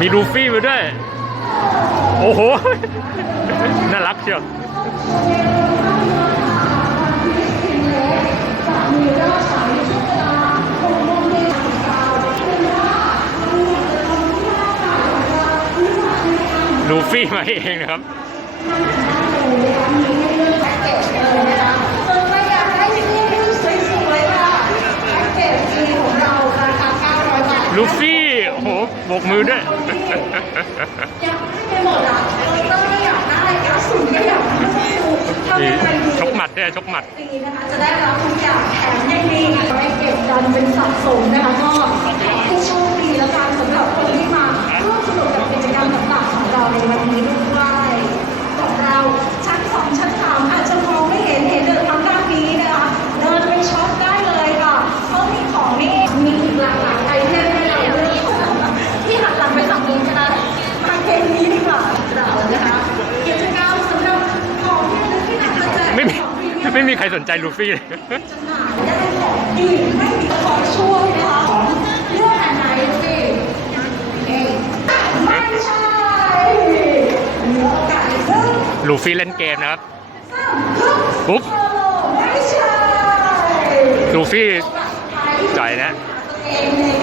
มีลูฟี่มาด้วย โอ้โห น่ารักเชียวลูฟี่มาเองนะครับ กได้ทำนี่ยังไงดีชกหมัดด้วยชกหมัดดีนะคะจะได้รับทุกอย่างแถมยังดีไม่เก็บดันเป็นสะสมนะคะก็ให้โชคดีแล้วกันสำหรับคนที่มาร่วมสนุกกับกิจกรรมต่างๆของเราในวัน ไม่มีใครสนใจลูฟี่เลยจำหน่ายได้ของดีไม่มีของช่วยนะคะของเรื่องอันไหนสิเอ๊ะไม่ใช่มีโอกาสหนึ่งลูฟี่เล่นเกมนะครับสามฮึบปุ๊บโอ้ไม่ใช่ลูฟี่จ่อยนะเองเลย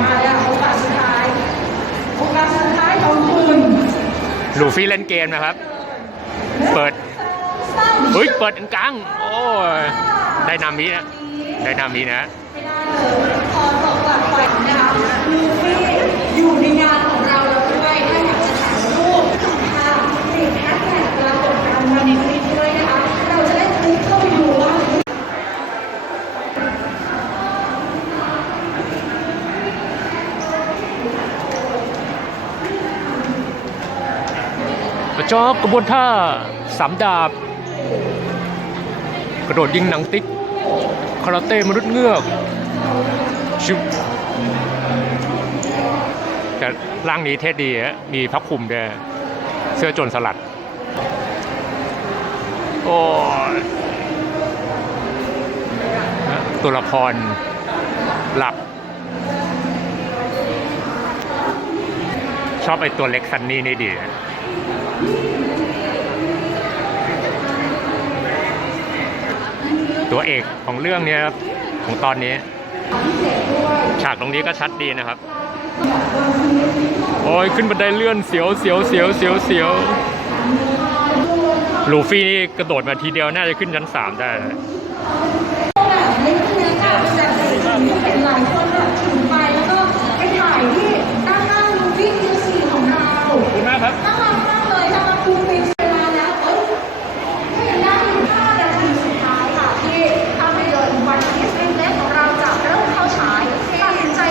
มาแล้วโอกาสสุดท้ายโอกาสสุดท้ายของคุณลูฟี่เล่นเกมนะครับ เปิดเฮ้ย เปิดกลาง โอ้ยได้นามินะ ได้นามินะไม่ได้เลยพอตกหลักปล่อยนะคะลูฟี่อยู่ในงานของเราแล้วด้วยถ้าอยากจะถ่ายรูปค่ะติดแฮชแท็กปรากฏการณ์วันนี้ด้วยนะคะ เราจะได้คลิกเข้าไปดูว่า ประ จอบกระบวนท่าสามดาบ กระโดดยิงหนังติ๊กคาราเต้มนุษย์เงือกชิวแต่ร่างนี้เท่ดีมีพับคลุมด้วยเสื้อโจรสลัด โอ้ตัวละครหลัก ชอบไอตัวเล็กซันนี่นี่ดีนะ ตัวเอกของเรื่องเนี้ยครับของตอนนี้ ฉากตรงนี้ก็ชัดดีนะครับ โอ้ยขึ้นบันไดเลื่อนเสียวเสียวเสียวเสียวเสียวลูฟี่นี่กระโดดมาทีเดียวน่าจะขึ้นชั้นสามได้